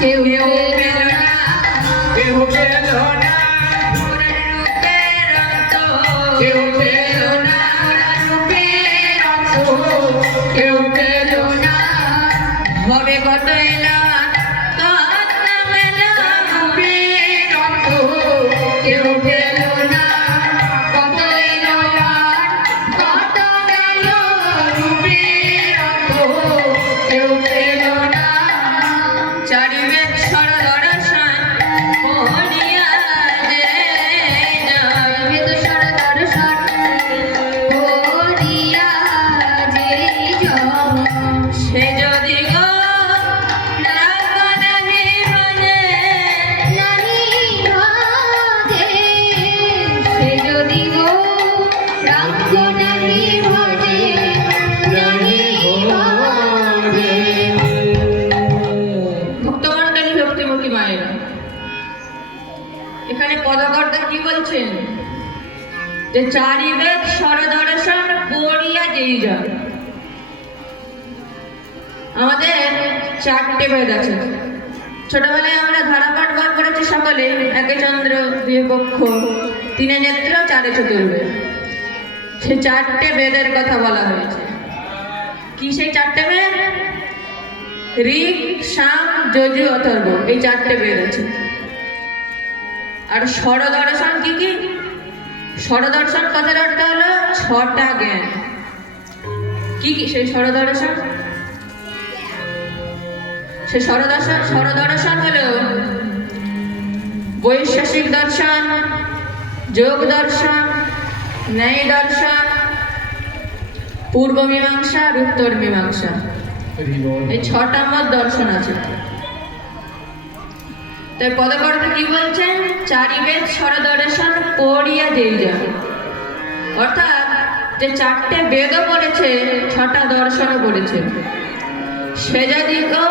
কেউ পেল না, কেউ পেল না, রূপের অন্ত, কেউ পেল না, রূপের অন্ত, কেউ পেল না, হবে কত এলা কত মেলা, রূপের অন্ত, কেউ পেল না, কত এলো আর কত গেল, রূপের অন্ত, কেউ পেল না, চারিবেদ সরদর্শন করিয়া যে যায়, বেদ সরদর্শন করিয়া যে যায়, সে যদি গো রাগ নাহি ভজে, নাহি ভজে, সে যদি গো রাগ নাহি ভজে, নাহি ভজে। ভক্তমণ্ডলী ভক্তিমুখী মায়েরা, এখানে পদকর্তা কি বলছেন যে চারিবেদ সরদর্শন পড়িয়া যেই যায়। আমাদের চারটে বেদ আছে। ছোটবেলায় আমরা ধারাপাঠ বার করেছি সকলে, একে চন্দ্র, দুয়ে পক্ষ, তিনে নেত্র, চারে চতুর্বেদ। সেই চারটে বেদের কথা বলা হয়েছে। কি সেই চারটে বেদ? ঋক, সাম, যজু, অথর্ব, এই চারটে বেদ আছে। আর সরদর্শন কি কি? সরদর্শন কথার অর্থ হলো ছটা জ্ঞান। কি কি সেই সরদর্শন? সেই সরদর্শন হলো বৈশেষিক দর্শন, যোগ দর্শন, ন্যায় দর্শন, পূর্ব মীমাংসা আর উত্তর মীমাংসা। এই ছটা মত দর্শন আছে। তাই পদকর্তা কি বলছেন? চারিবেদ সরদর্শন পড়িয়া যেই যায়। অর্থাৎ যে চারটে বেদও পড়েছে, ছটা দর্শনও পড়েছে, সে যদি গো